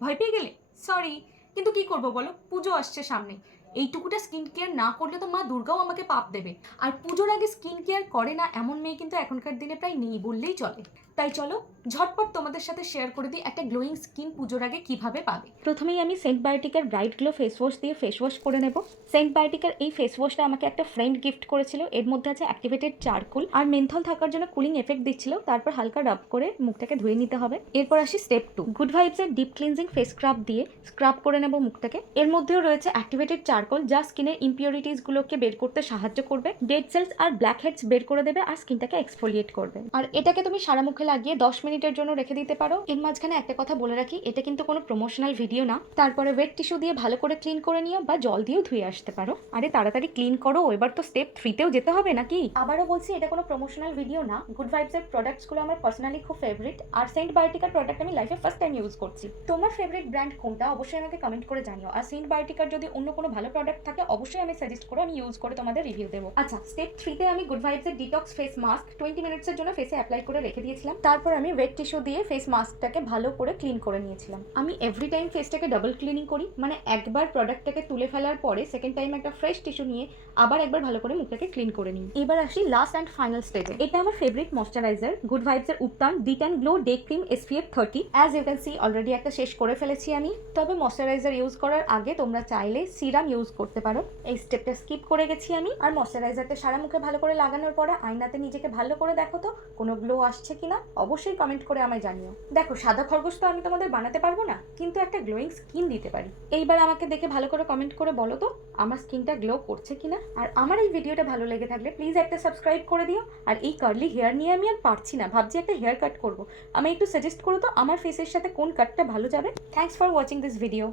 ভয় পেয়ে গেলে? সরি, কিন্তু কি করব বলো, পুজো আসছে সামনে। এইটুকুটা স্কিন কেয়ার না করলে তো মা দুর্গাও আমাকে পাপ দেবে। আর পুজোর আগে স্কিন কেয়ার করে না এমন মেয়ে কিন্তু এখনকার দিনে প্রায় নেই বললেই চলে। তাই চলো ঝটপট তোমাদের সাথে শেয়ার করে দিই একটা গ্লোয়িং স্কিন পুজোর আগে কিভাবে পাবে। প্রথমেই আমি সেন্ট বায়োটিকার ব্রাইট গ্লো ফেস ওয়াশ দিয়ে ফেস ওয়াশ করে নেব। সেন্ট বায়োটিকার এই ফেস ওয়াশটা আমাকে একটা ফ্রেন্ড গিফট করেছিল। এর মধ্যে আছে অ্যাক্টিভেটেড চারকোল আর মেন্থল থাকার জন্য কুলিং এফেক্ট দিচ্ছিল। তারপর হালকা রাব করে মুখটাকে ধুয়ে নিতে হবে। এরপর আসি স্টেপ 2, গুড ভাইবসের ডিপ ক্লিনজিং ফেস স্ক্রাব দিয়ে স্ক্রাব করে নেব মুখটাকে। এর মধ্যেও রয়েছে অ্যাক্টিভেটেড চারকোল, যা স্কিনের ইম্পিউরিটিস গুলোকে বের করতে সাহায্য করবে, ডেড সেলস আর ব্ল্যাক হেডস বের করে দেবে আর স্কিনটাকে এক্সফোলিয়েট করবে। আর এটাকে তুমি সারা মুখে লাগিয়ে 10 মিনিটের জন্য রেখে দিতে পারো। এর মাঝখানে একটা কথা বলে রাখি, এটা কিন্তু কোনো প্রমোশনাল ভিডিও না। তারপরে ওয়েট টিস্যু দিয়ে ভালো করে ক্লিন করে নিও বা জল দিয়েও ধুয়ে আসতে পারো। আরে তাড়াতাড়ি ক্লিন করো, এবার তো স্টেপ 3তেও যেতে হবে নাকি। আবারও বলছি, এটা কোনো প্রমোশনাল ভিডিও না। গুড ভাইবসের প্রোডাক্টসগুলো আমার পার্সোনালি খুব ফেভারিট, আর সেন্ট বায়োটিকার প্রোডাক্ট আমি লাইফে ফার্স্ট টাইম ইউজ করছি। তোমার ফেভারিট ব্র্যান্ড কোনটা অবশ্যই আমাকে কমেন্ট করে জানিও। আর সেন্ট বায়োটিকার যদি অন্য কোনো ভালো প্রোডাক্ট থাকে অবশ্যই আমি সাজেস্ট করো, আমি ইউজ করে তোমাদের রিভিউ দেবো। আচ্ছা, স্টেপ 3তে আমি গুড ভাইবসের ডিটক্স ফেস মাস্ক 20 মিনিটসের জন্য ফেসে অ্যাপ্লাই করে রেখে দিয়েছিলাম। তারপর আমি ওয়েট টিস্যু দিয়ে ফেস মাস্কটাকে ভালো করে ক্লিন করে নিয়েছিলাম। আমি এভরি টাইম ফেসটাকে ডাবল ক্লিনিং করি, মানে একবার প্রোডাক্টটাকে তুলে ফেলার পরে সেকেন্ড টাইম একটা ফ্রেশ টিস্যু নিয়ে আবার একবার ভালো করে মুখটাকে ক্লিন করে নিই। এবার আসি লাস্ট অ্যান্ড ফাইনাল স্টেজে। এটা আমার ফেভারিট ময়শ্চারাইজার, গুড ভাইবসের ubtan detan and glow day cream SPF 30। As you can see already একটা শেষ করে ফেলেছি আমি। তবে ময়শ্চারাইজার ইউজ করার আগে তোমরা চাইলে সিরাম ইউজ করতে পারো। এই স্টেপটা স্কিপ করে গেছি আমি। আর ময়শ্চারাইজারটা সারা মুখে ভালো করে লাগানোর পরে আয়নাতে নিজেকে ভালো করে দেখো তো কোনো গ্লো আসছে কিনা। অবশ্যই কমেন্ট করে আমায় জানিও। দেখো, সাদা খরগোশ তো আমি তোমাদের বানাতে পারবো না, কিন্তু একটা গ্লোয়িং স্কিন দিতে পারি। এইবার আমাকে দেখে ভালো করে কমেন্ট করে বলো তো আমার স্কিনটা গ্লো করছে কিনা। আর আমার এই ভিডিওটা ভালো লেগে থাকলে প্লিজ একটা সাবস্ক্রাইব করে দিও। আর এই কার্লি হেয়ার নিয়ে আমি আর পারছি না, ভাবছি একটা হেয়ার কাট করবো। আমি একটু সাজেস্ট করো তো আমার ফেসের সাথে কোন কাটটা ভালো যাবে। Thanks for watching this video.